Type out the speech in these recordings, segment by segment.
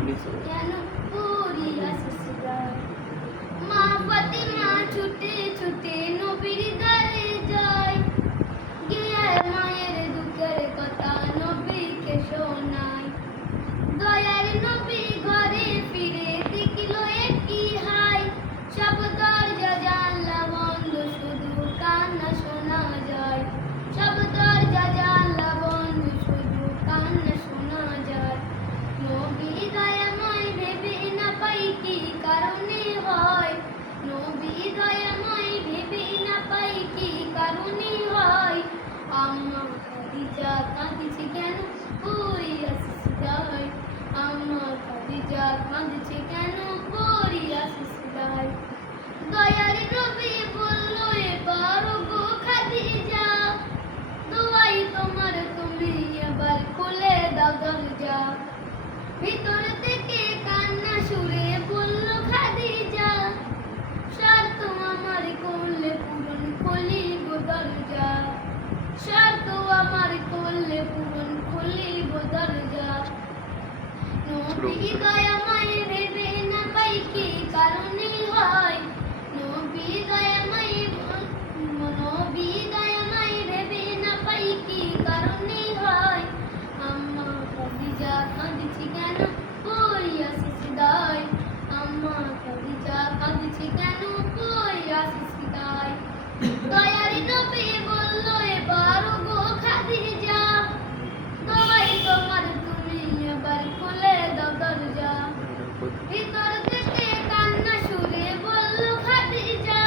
কেন পুরিয়া সসুরাল মা ফাতিমা ছুটে ছুটে নবীর দ্বারে যায় গিয়ে মায়ের দুঃখের কথা নবীকে শোনায় দয়ার নবী ঘরে ফিরে দেখল একই হাই সব দরজা জানলা বন্ধ শুধু কান্না শোনা যায় সব দরজা জানলা বন্ধ শুধু কান্না শোনা যায় নবী দয়াময় ভেবে না পাই কি কারণে হয় নবী দয়াময় ভেবে না পাই কি কারণে হয় আম্মা খাদিজা কাঁদছে কেন পড়িয়া শিশুদায় আম্মা খাদিজা কাঁদছে কেন পড়িয়া শিশুদায় দয়ার নবী বলল এবার গো খাদিজা দোয়াই তোমার তুমি এবার খুলে দাও দরজা ভিতর থেকে কান্না সুরে বলল খাদিজা শর্ত আমার করলে পূরণ খুলিব দরজা শর্ত আমার করলে পূরণ খুলিব দরজা নবী দয়াময় ভেবে না পাই কি কারণে হয় নবী দয়াময় ভেবে না পাই কি কারণে হয় আম্মা খাদিজা কাঁদছি কেন পড়িয়া শিশুদায় আম্মা খাদিজা কাঁদছি কেন পড়িয়া শিশুদায় দয়ার নবী বলল এবার গো খাদিজা দোয়াই তোমার তুমি এবার খুলে দাও দরজা ভিতর থেকে কান্না সুরে বলল খাদিজা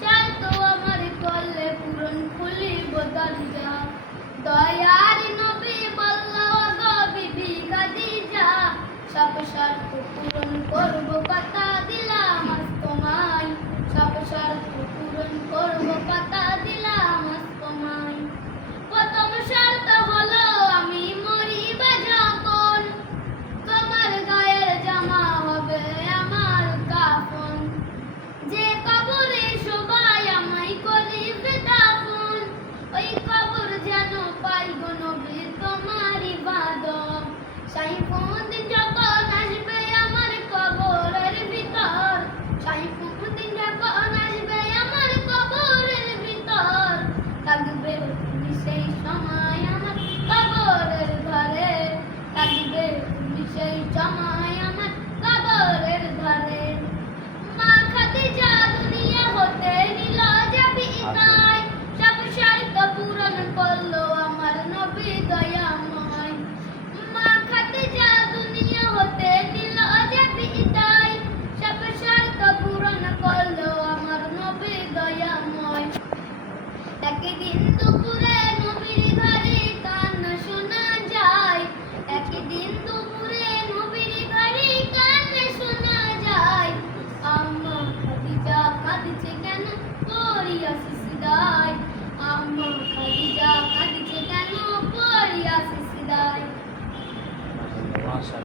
শর্ত আমার করলে পূরণ খুলিব দরজা দয়ার নবী বলল গো বিবি খাদিজা সব শর্ত পূরণ করব কথা দিলাম আজ তোমায় সব শর্ত পূরণ করব কথা দিলাম আজ তোমায় প্রথম শর্ত হলো আমি মরিবা যখন তোমার গায়ের জামা হবে আমার কাফন যে কবরে সবাই আমায় করিবে দাফন ওই কবর যেন পাই গো নবী তোমার ইবাদত সাইফুদ্দিন যখন আসবে আমার কবরের ভিতর সাইফুদ্দিন যখন আসবে আমার কবরের ভিতর থাকবে তুমি সেই সময় আমার কবরের ঘরে থাকবে তুমি সেই সময় আমার কবরের ঘরে মা খাদিজা দুনিয়া হতে নিল যে বিদায় সব শর্ত পূরণ করলো আমার নবী দয়াময় মা খাদিজা দুনিয়া হতে নিল যে বিদায় সব শর্ত পূরণ করলো আমার নবী দয়াময় একদিন